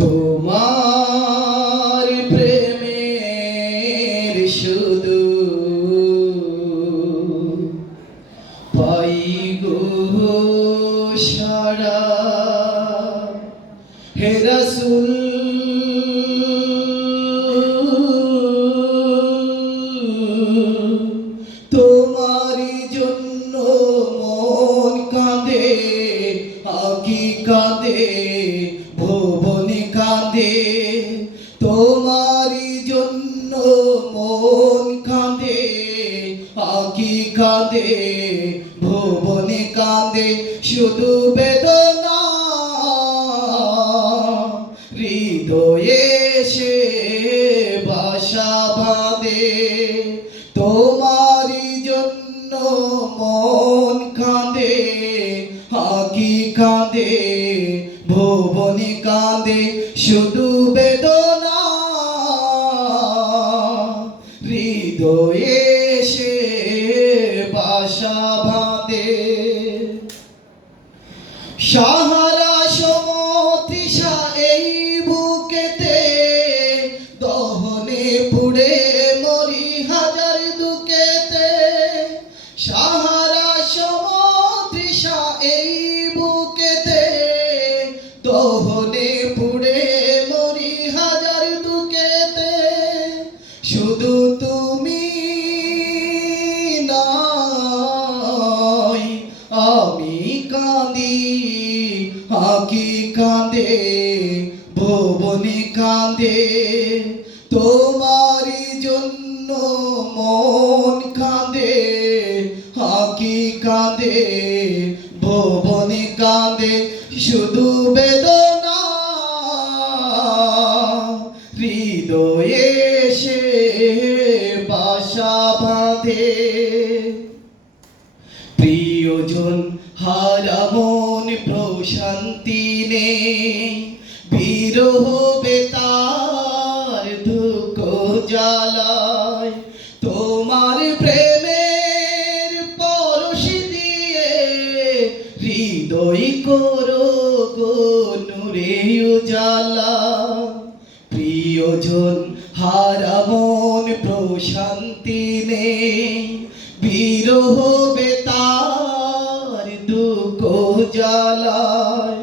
তোমার প্রেমের শুধু পাই গো সারা হে রাসূল তোমারই জন্য মন কাঁদে আকি কাঁদে ভুবনে কাঁদে তোমারই জন্য মন কাঁদে আকি কাঁদে ভুবনে কাঁদে শুধু বেদনা হৃদয়ে সে বাসা বাঁধে তোমারই জন্য মন কাঁদে আকি কাঁদে ভুবনে কাঁদে শুধু বেদনা হৃদয়ে সে বাসা বাঁধে সাহারা সমতৃষা এই বুকেতে দহনে পুড়ে মরি হাজার দুঃখেতে সাহারা সমতৃষা এই বুকেতে দহনে পুড়ে মরি হাজার দুঃখেতে শুধু তুমি নাই আমি কাঁদি আকি কাঁদে ভুবনে কাঁদে তোমারই জন্য মন কাঁদে আকি কাঁদে ভুবনে কাঁদে শুধু বেদনা হৃদয়ে সে বাসা বাঁধে প্রিয়জন হারা মন প্রশান্তি নেই বিরহ বেতার দুঃখ জ্বালায় তোমার প্রেমের পরশ দিয়ে হৃদয় করো গো নূরে উজালা প্রিয়জন হারা মন প্রশান্তি নেই বিরহ বেতার দুঃখ জ্বালায়